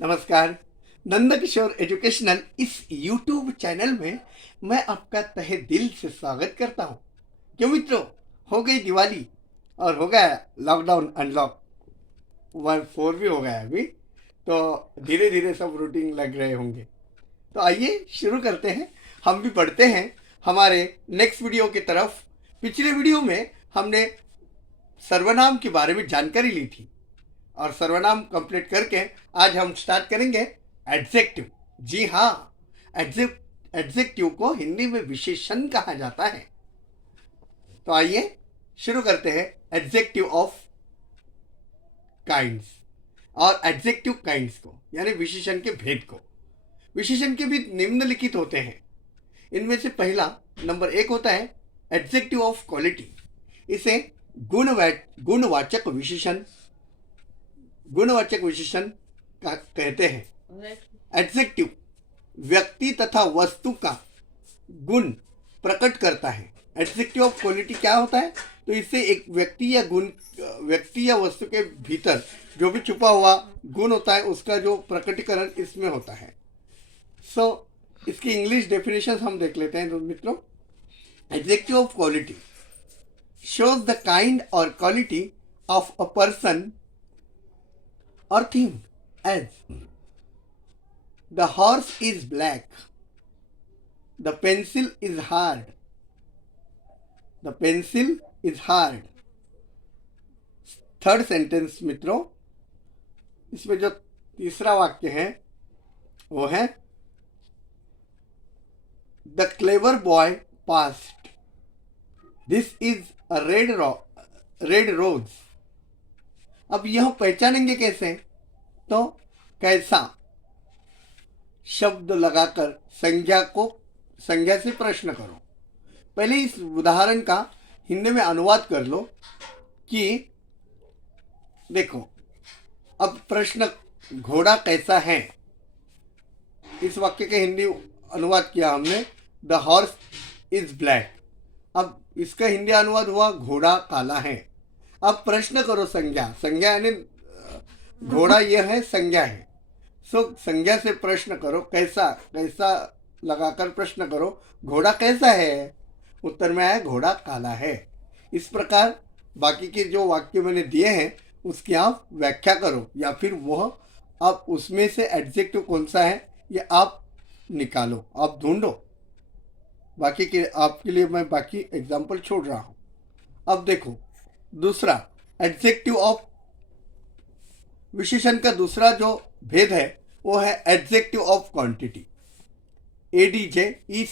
नमस्कार। नंदकिशोर एजुकेशनल इस YouTube channel में मैं आपका तहे दिल से स्वागत करता हूँ। क्यों मित्रों, हो गई दिवाली और हो गया लॉकडाउन अनलॉक 1 4 भी हो गया अभी, तो धीरे धीरे सब रूटीन लग रहे होंगे। तो आइए शुरू करते हैं। हम भी बढ़ते हैं हमारे नेक्स्ट वीडियो की तरफ। पिछले वीडियो में हमने सर्वनाम के बारे में जानकारी ली थी और सर्वनाम कंप्लीट करके आज हम स्टार्ट करेंगे एडजेक्टिव। जी हाँ, एडजेक्टिव को हिंदी में विशेषण कहा जाता है। तो आइए शुरू करते हैं एडजेक्टिव ऑफ काइंड्स और एडजेक्टिव काइंड्स को, यानी विशेषण के भेद को। विशेषण के भी निम्नलिखित होते हैं। इनमें से पहला नंबर 1 होता है एडजेक्टिव ऑफ क्वालिटी। इसे गुणवाचक विशेषण कहते हैं। एडजेक्टिव व्यक्ति तथा वस्तु का गुण प्रकट करता है। एडजेक्टिव ऑफ क्वालिटी क्या होता है? तो इससे एक व्यक्ति या वस्तु के भीतर जो भी छुपा हुआ गुण होता है उसका जो प्रकटीकरण इसमें होता है। इसकी इंग्लिश डेफिनेशन हम देख लेते हैं। तो मित्रों, adjective of quality shows the kind or quality of a person or thing, as the horse is black, the pencil is hard, the pencil is hard. Third sentence मित्रों, इसमें जो तीसरा वाक्य है वो है the clever boy past, this is a red rose. अब यह पहचानेंगे कैसे? तो कैसा शब्द लगाकर संज्ञा से प्रश्न करो। पहले इस उदाहरण का हिंदी में अनुवाद कर लो कि देखो, अब प्रश्न घोड़ा कैसा है, इस वाक्य के हिंदी अनुवाद किया हमने, द हॉर्स इज ब्लैक। अब इसका हिंदी अनुवाद हुआ घोड़ा काला है। अब प्रश्न करो संज्ञा यानी घोड़ा यह है, संज्ञा है। संज्ञा से प्रश्न करो, कैसा लगाकर प्रश्न करो, घोड़ा कैसा है? उत्तर में आया घोड़ा काला है। इस प्रकार बाकी के जो वाक्य मैंने दिए हैं उसकी आप व्याख्या करो, या फिर वह आप उसमें से एडजेक्टिव कौन सा है ये आप निकालो, आप ढूंढो। बाकी के आपके लिए मैं बाकी एग्जाम्पल छोड़ रहा हूं। अब देखो, दूसरा एडजेक्टिव ऑफ विशेषण का दूसरा जो भेद है वो है adjective of quantity. ADJECTIVEOF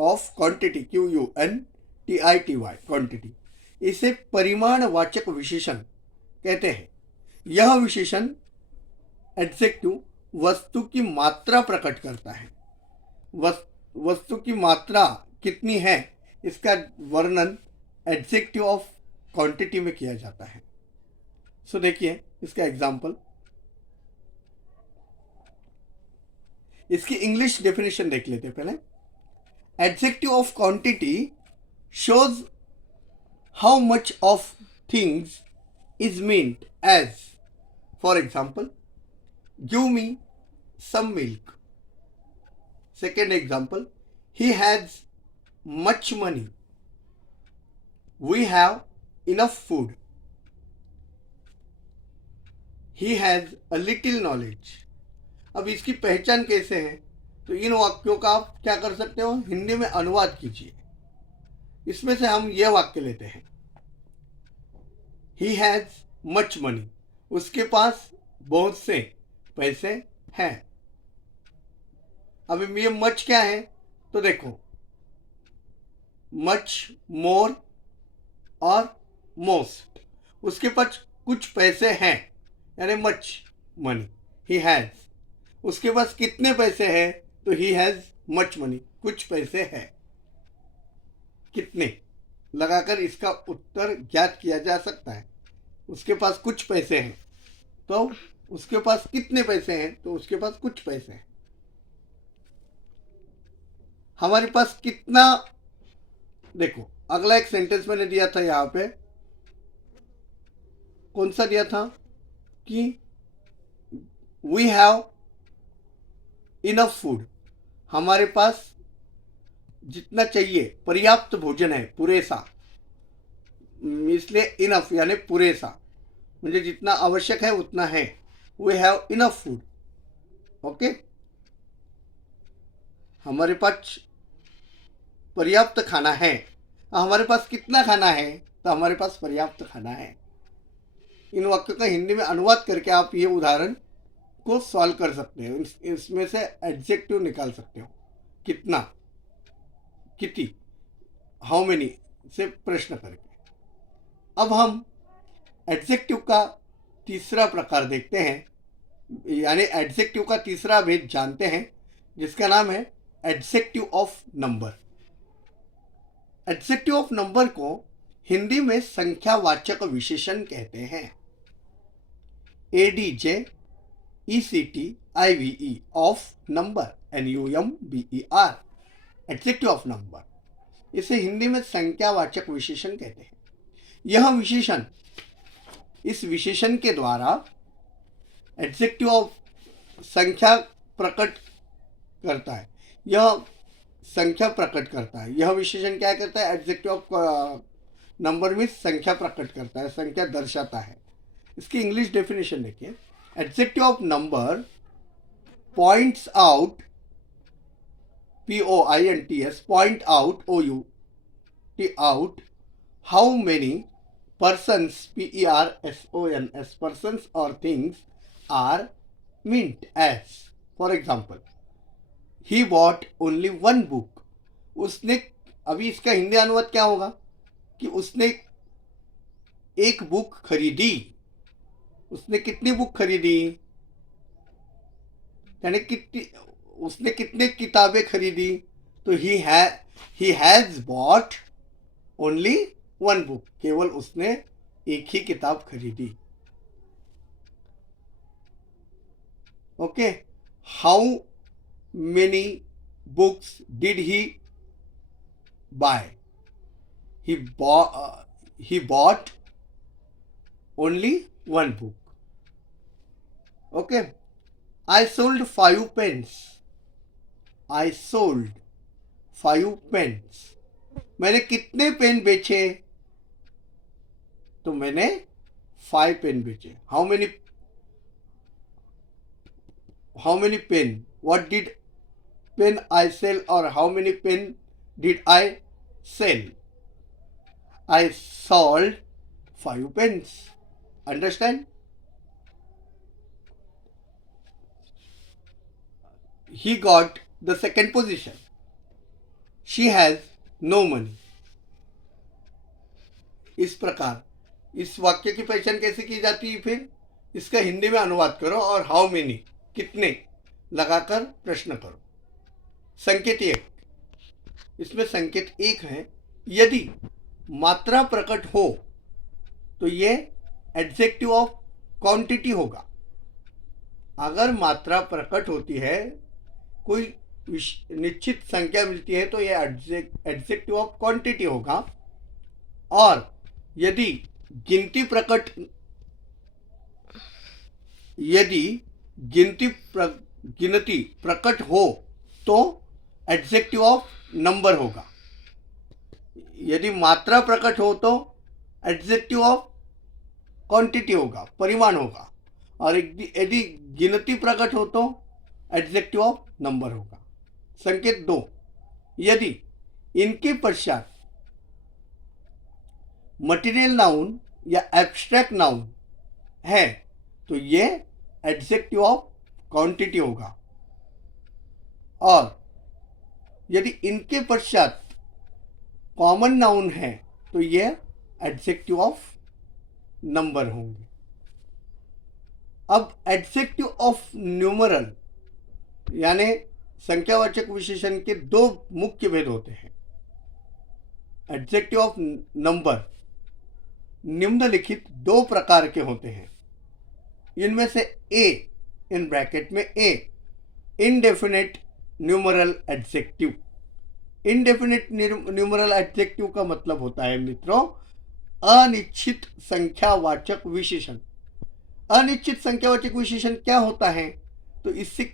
of quantity, QUNTITY quantity. इसे परिमाणवाचक विशेषण कहते हैं। यह विशेषण एडजेक्टिव वस्तु की मात्रा प्रकट करता है। वस्तु की मात्रा कितनी है इसका वर्णन एडजेक्टिव ऑफ क्वांटिटी में किया जाता है। देखिए इसका एग्जाम्पल, इसकी इंग्लिश डेफिनेशन देख लेते हैं पहले। Adjective of quantity shows how much of things is meant as, for example, give me some milk. Second example, he has much money. We have enough food. He has a little knowledge. अब इसकी पहचान कैसे है? तो इन वाक्यों का आप क्या कर सकते हो, हिंदी में अनुवाद कीजिए। इसमें से हम यह वाक्य लेते हैं, He has much money. उसके पास बहुत से पैसे हैं। अब ये मच क्या है? तो देखो, मच, मोर और मोस्ट। उसके पास कुछ पैसे हैं, यानी मच मनी, ही हैज। उसके पास कितने पैसे हैं? तो ही हैज मच मनी, कुछ पैसे हैं। कितने लगाकर इसका उत्तर ज्ञात किया जा सकता है। उसके पास कुछ पैसे हैं, तो उसके पास कितने पैसे हैं? तो उसके पास कुछ पैसे हैं। हमारे पास कितना, देखो अगला एक सेंटेंस मैंने दिया था यहाँ पे, कौन सा दिया था कि वी हैव इनफ फूड, हमारे पास जितना चाहिए पर्याप्त भोजन है, पुरेसा, इसलिए इनफ यानी पुरेसा, मुझे जितना आवश्यक है उतना है. We have enough food. Okay, हमारे पास पर्याप्त खाना है. हमारे पास कितना खाना है? तो हमारे पास पर्याप्त खाना है. इन वाक्यों का हिंदी में अनुवाद करके आप ये उदाहरण को सॉल्व कर सकते हो. इसमें से एडजेक्टिव निकाल सकते हो. कितना, कितनी, हाउ मेनी से प्रश्न करके. अब हम एडजेक्टिव का तीसरा प्रकार देखते हैं, यानी एडजेक्टिव का तीसरा भेद जानते हैं, जिसका नाम है adjective of number. Adjective of number को हिंदी में संख्यावाचक विशेषण कहते हैं. ADJECTIVE of number, NUMBER, adjective of number. इसे हिंदी में संख्यावाचक विशेषण कहते हैं. यह विशेषण, इस विशेषण के द्वारा एडजेक्टिव ऑफ संख्या प्रकट करता है. यह संख्या प्रकट करता है. यह विशेषण क्या करता है? एडजेक्टिव ऑफ नंबर में संख्या प्रकट करता है, संख्या दर्शाता है. इसकी इंग्लिश डेफिनेशन देखिए. Adjective of number points out, POINTS, point out, OUT out, how many persons, PERSONS, persons or things are meant as. For example, he bought only one book. उसने, अभी इसका हिंदी अनुवाद क्या होगा कि उसने एक बुक खरीदी. उसने कितनी बुक खरीदी, यानी कितनी, उसने कितने किताबें खरीदी. तो he has bought only one book, केवल उसने एक ही किताब खरीदी. Okay, how many books did he buy? He bought only one book. Okay, I sold 5 pens. I sold 5 pens. मैंने कितने पेन बेचे? तो मैंने 5 पेन बेचे. How many pen, what did pen I sell, और how many pen did I sell? I sold 5 pens. Understand? He got the second position. She has no money. इस प्रकार इस वाक्य की पहचान कैसे की जाती है? फिर इसका हिंदी में अनुवाद करो और हाउ मेनी, कितने, लगाकर प्रश्न करो. संकेत 1, इसमें संकेत 1 है, यदि मात्रा प्रकट हो तो ये एडजेक्टिव ऑफ क्वांटिटी होगा. अगर मात्रा प्रकट होती है, कोई निश्चित संख्या मिलती है, तो यह एडजेक्टिव ऑफ क्वांटिटी होगा. और यदि गिनती प्रकट हो तो एडजेक्टिव ऑफ नंबर होगा. यदि मात्रा प्रकट हो तो एडजेक्टिव ऑफ क्वांटिटी होगा, परिमाण होगा. और यदि गिनती प्रकट हो तो एडजेक्टिव ऑफ नंबर होगा. संकेत 2, यदि इनके पश्चात मटेरियल नाउन या एब्स्ट्रैक्ट नाउन है तो ये एडजेक्टिव ऑफ क्वांटिटी होगा. और यदि इनके पश्चात कॉमन नाउन है तो ये एडजेक्टिव ऑफ नंबर होंगे. अब एडजेक्टिव ऑफ न्यूमरल यानी संख्यावाचक विशेषण के 2 मुख्य भेद होते हैं. एडजेक्टिव ऑफ नंबर निम्नलिखित 2 प्रकार के होते हैं. इनमें से ए, इन ब्रैकेट में A, indefinite numeral adjective. Indefinite numeral adjective का मतलब होता है मित्रों अनिश्चित संख्यावाचक विशेषण. अनिश्चित संख्यावाचक विशेषण क्या होता है? तो इससे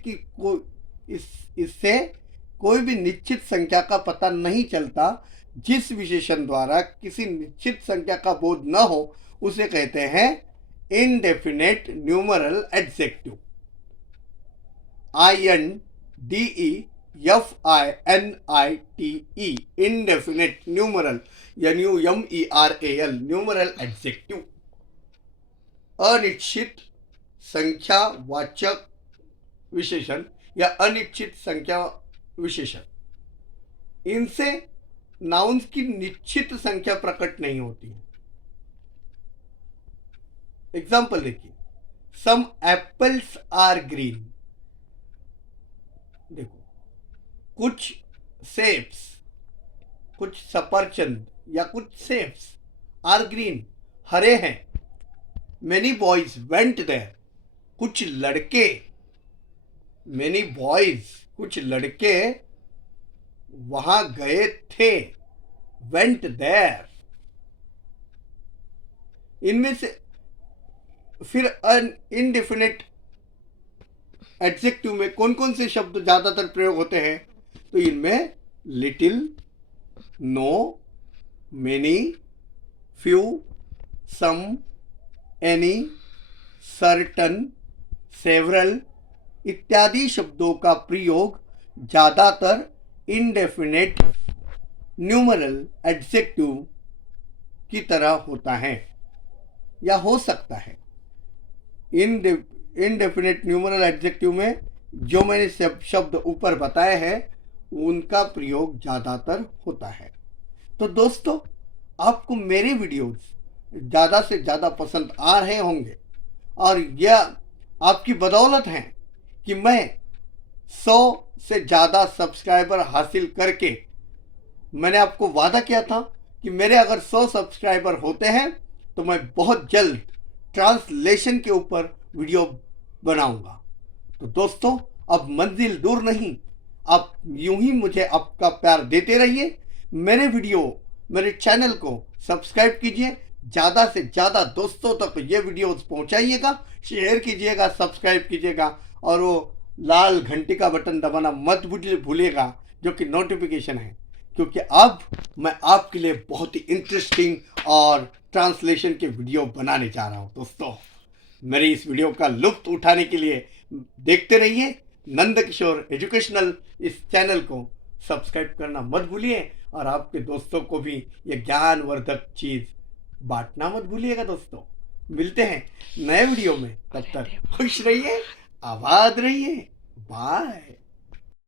कोई भी निश्चित संख्या का पता नहीं चलता। जिस विशेषण द्वारा किसी निश्चित संख्या का बोध न हो उसे कहते हैं indefinite numeral adjective. INDEFINITE indefinite numeral NUMERAL numeral adjective. अनिश्चित संख्यावाचक विशेषण या अनिश्चित संख्या विशेषण, इनसे नाउन्स की निश्चित संख्या प्रकट नहीं होती है। एग्जाम्पल देखिए, सम एप्पल्स आर ग्रीन। देखो, कुछ सेब्स, कुछ सफरचंद या कुछ सेब्स आर ग्रीन, हरे हैं। मेनी बॉयज वेंट देयर, कुछ लड़के, मेनी बॉयज, कुछ लड़के वहां गए थे, वेंट देयर। इनमें से फिर इनडेफिनेट एडजेक्टिव में कौन कौन से शब्द ज्यादातर प्रयोग होते हैं? तो इनमें लिटिल, नो, मेनी, फ्यू, सम, एनी, सर्टन, सेवरल इत्यादि शब्दों का प्रयोग ज्यादातर इनडेफिनेट न्यूमरल एडजेक्टिव की तरह होता है या हो सकता है। इनडेफिनेट न्यूमरल एडजेक्टिव में जो मैंने शब्द ऊपर बताए हैं उनका प्रयोग ज़्यादातर होता है। तो दोस्तों, आपको मेरे वीडियोस ज़्यादा से ज़्यादा पसंद आ रहे होंगे और यह आपकी बदौलत है कि मैं 100 से ज़्यादा सब्सक्राइबर हासिल करके, मैंने आपको वादा किया था कि मेरे अगर 100 सब्सक्राइबर होते हैं तो मैं बहुत जल्द ट्रांसलेशन के ऊपर वीडियो बनाऊंगा। तो दोस्तों, अब मंजिल दूर नहीं, आप यूं ही मुझे आपका प्यार देते रहिए। मेरे वीडियो, मेरे चैनल को सब्सक्राइब कीजिए, ज़्यादा से ज़्यादा दोस्तों तक ये वीडियोस पहुंचाइएगा, शेयर कीजिएगा, सब्सक्राइब कीजिएगा और वो लाल घंटी का बटन दबाना मत भूलिएगा जो कि नोटिफिकेशन है, क्योंकि अब मैं आपके लिए बहुत ही इंटरेस्टिंग और ट्रांसलेशन के वीडियो बनाने जा रहा हूं। दोस्तों, मेरी इस वीडियो का लुत्फ उठाने के लिए देखते रहिए नंद किशोर एजुकेशनल। इस चैनल को सब्सक्राइब करना मत भूलिए और आपके दोस्तों को भी ये ज्ञानवर्धक चीज़ बांटना मत भूलिएगा। दोस्तों, मिलते हैं नए वीडियो में, तब तक खुश रहिए, आबाद रहिए, बाय।